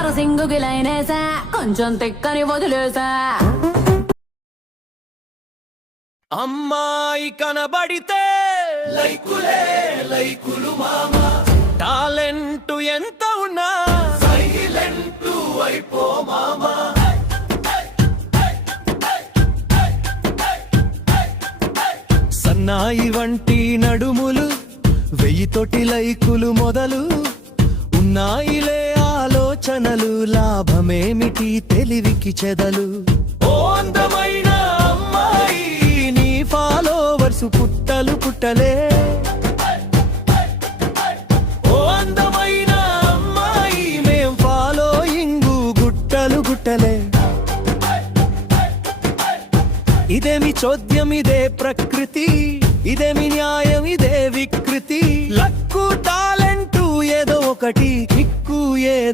Super సింగుకి లైనేసా కొంచెం తిక్కని వదిలేసా. అమ్మాయి కనబడితే లైకులే లైకులు మామా, టాలెంట్ ఎంత ఉన్నా సైలెంట్ అయిపో మామా. సన్నాయి వంటి నడుములు, 1000 లైకులు మొదలు, ఉన్నాయిలే ఆలోచనలు, లాభమేమిటి తెలివికి చెదలు. ఓ అందమైన అమ్మాయి నీ ఫాలోవర్స్ పుట్టలు పుట్టలే. ఓ అందమైన అమ్మాయి మేం ఫాలోయింగు గుట్టలు గుట్టలే. ఇదేమి చోద్యం ఇదే ప్రకృతి, ఇదేమి న్యాయం ఇదే వికృతి. లక్కు టాలెంటు ఏదో ఒకటి, కిక్కు ఏదో